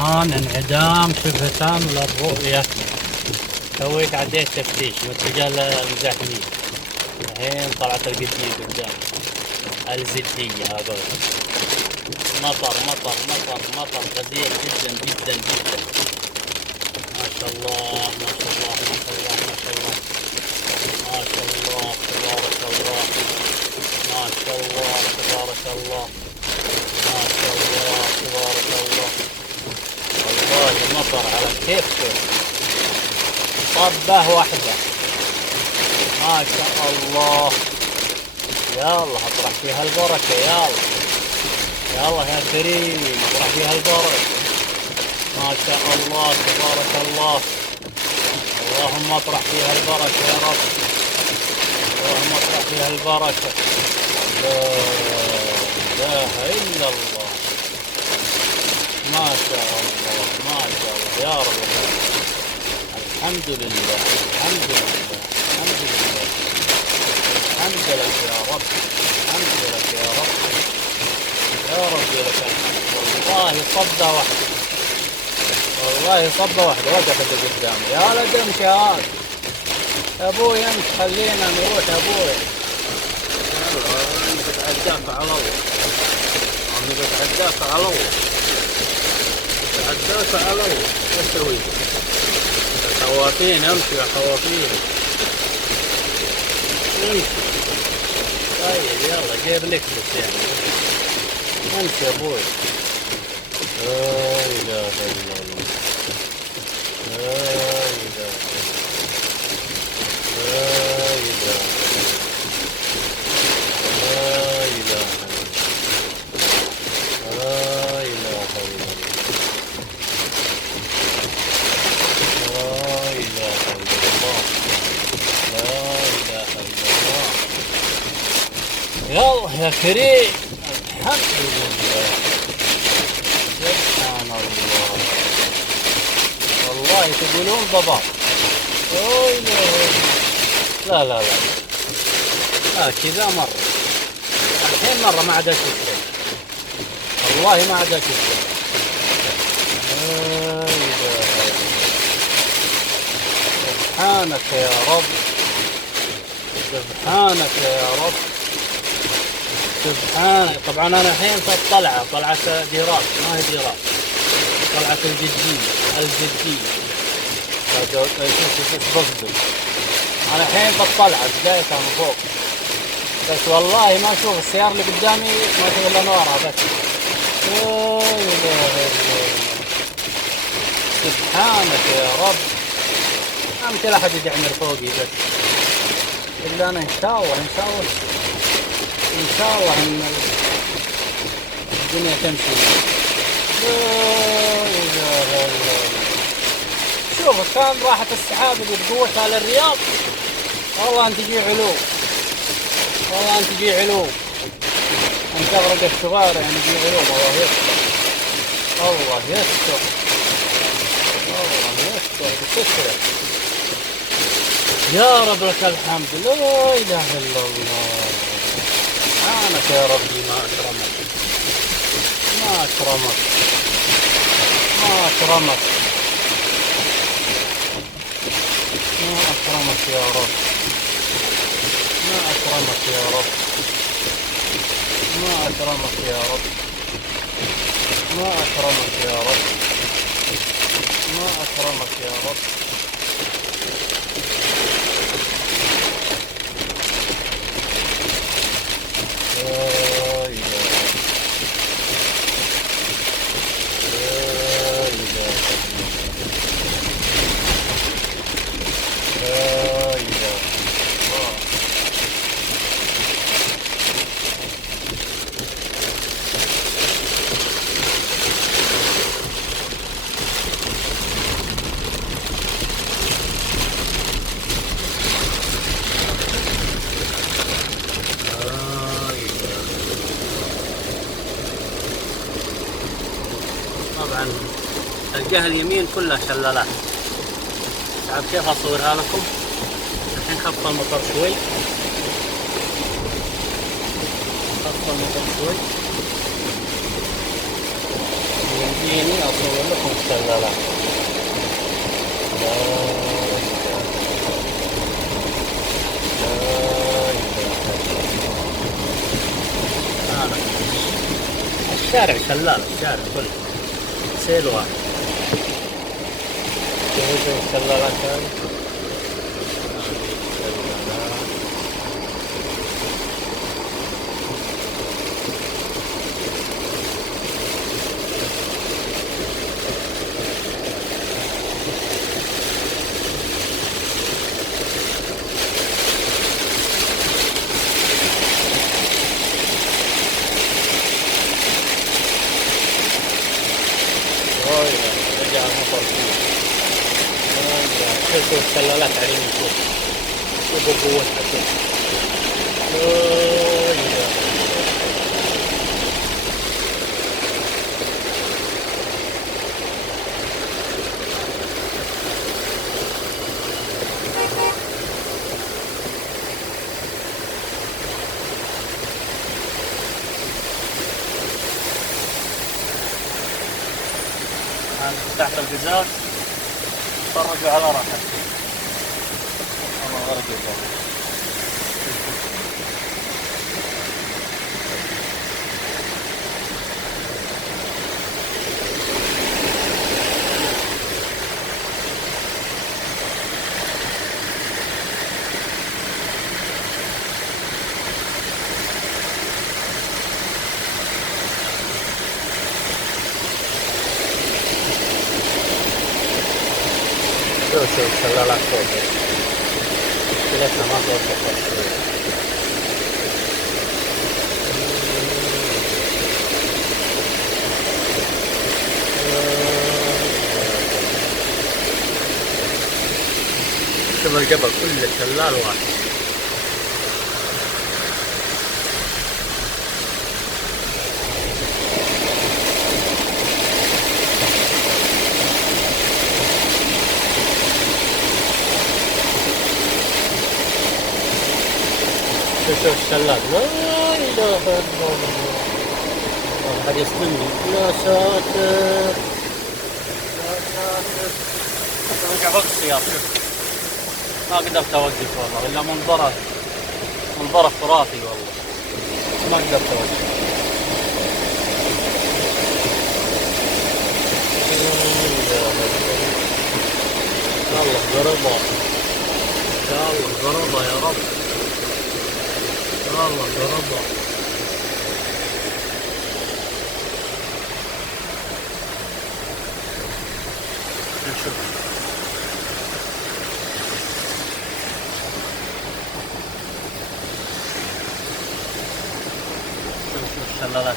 الآن انعدام شبه تام للرؤية. سويت عديت تفتيش متجه للمزاحمين. الحين طلعت الجديد قدام الزدية هذول. مطر مطر مطر مطر غزير جدا جدا جدا. ما شاء الله ما شاء الله ما شاء الله ما شاء الله ما شاء الله تبارك الله. ما شاء الله تبارك الله. ما شاء الله تبارك الله. والله مطر على كيفكم. طبة واحدة ما شاء الله. يلا اطرح فيها البركة. يلا يا كريم اطرح فيها البركة. ما شاء الله تبارك الله. اللهم اطرح فيها البركة يا رب. اللهم اطرح فيها البركة. لا اله الا الله. ما شاء الله ما شاء الله يا رب. الحمد لله الحمد لله الحمد لله. الحمد لك يا رب. الحمد لك يا رب. يا رب لك الحمد. والله صبة واحدة. والله صبة واحدة وقفت قدامي. يا ولد امشي هاد. ابوي امشي خلينا نروح ابوي. انا بتعداك على الله. انا بتعداك على الله. بتعداك على الله. ايش اسوي؟ خوافين امشي يا خوافين. امشي. طيب يلا جيب لك بس يعني. امشي يا ابوي. لا اله الا الله. لا اله الا الله. لا اله الا الله. لا اله الا الله. لا اله الا الله. لا اله الا الله. يلا يا كريم. الحمد لله. سبحان الله. والله تقولون ضباب. لا لا لا كذا مرة. الحين مرة ما عدا شيء. والله ما عدا شيء. سبحانك يا رب. سبحانك يا رب. سبحانك. طبعا انا الحين في الطلعة. طلعة ديرات ما هي ديرات. طلعة الجدية. بصدق. انا الحين في الطلعة بدايتها من فوق. بس والله ما اشوف السيارة اللي قدامي ما اشوف الا نورها بس. سبحانك يا رب. يمكن احد يدعمني فوقي بس. الا انا ان شاء الله ان شاء الله ان شاء الله ان الدنيا تمشي. لا اله الا الله. شوف كان راحت السحاب بقوتها للرياض. والله ان تجي علو. والله ان تجي علو. ان تغرق الشوارع ان تجي علو. الله يستر. الله يستر. الله يستر بسترك. يا رب لك الحمد. لا اله الا الله. سبحانك يا ربي. ما اكرمك. ما اكرمك. ما اكرمك. ما اكرمك يا رب. ما اكرمك يا رب. ما اكرمك يا رب. ما اكرمك يا رب. ما اكرمك يا رب. لا اله. لا اله. لا اله. طبعا الجهة اليمين كلها شلالات. تعال كيف اصورها لكم. الحين خفض المطر شوي. خفض المطر شوي. تجيني أصور لكم الشلالات. لا إله لا إله أنا الشارع شلال، الشارع كله سيل واحد. شوفوا الشلالات هذه. رجع المطر فيه. شوفوا الشلالات على اليمين فوق. شوفوا قوتها كيف. لا إله. تحت القزاز تفرجوا على راحتكم. والله غرق البحر. شوف الشلالات فوق. لسه ما توقفت. شوف الجبل كله شلال واحد. شوف الشلال. لا إله إلا الله. أحد يصدمني. يا ساتر يا ساتر. ارجع فوق السيارة. شوف ما قدرت أوقف والله، إلا منظره خرافي والله. ما قدرت أوقف. الله قربة. يا الله قربة يا رب. الله قربة. شوف الشلالات.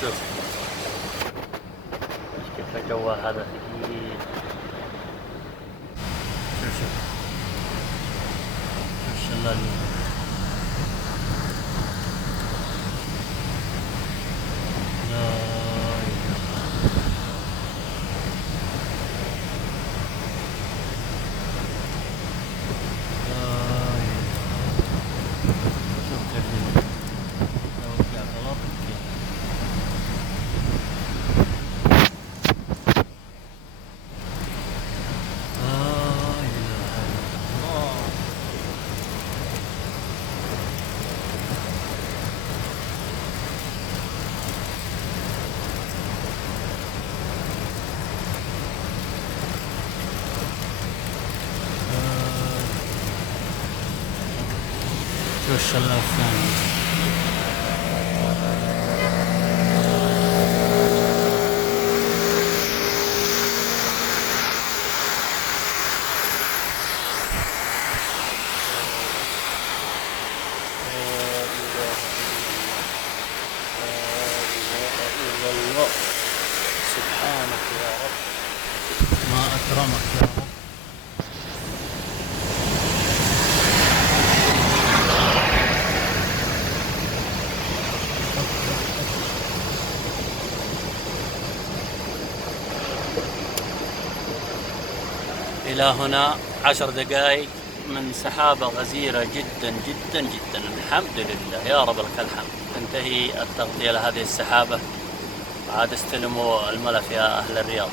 شوف كيف الجو هذا ثقيل. شوف الشلال. شوف الشلال الثاني. سبحانك يا رب. ما أكرمك يا رب. إلى هنا 10 دقائق من سحابة غزيرة جدا جدا جدا. الحمد لله يا رب لك الحمد. تنتهي التغطية لهذه السحابة، عاد استلموا الملف يا أهل الرياض.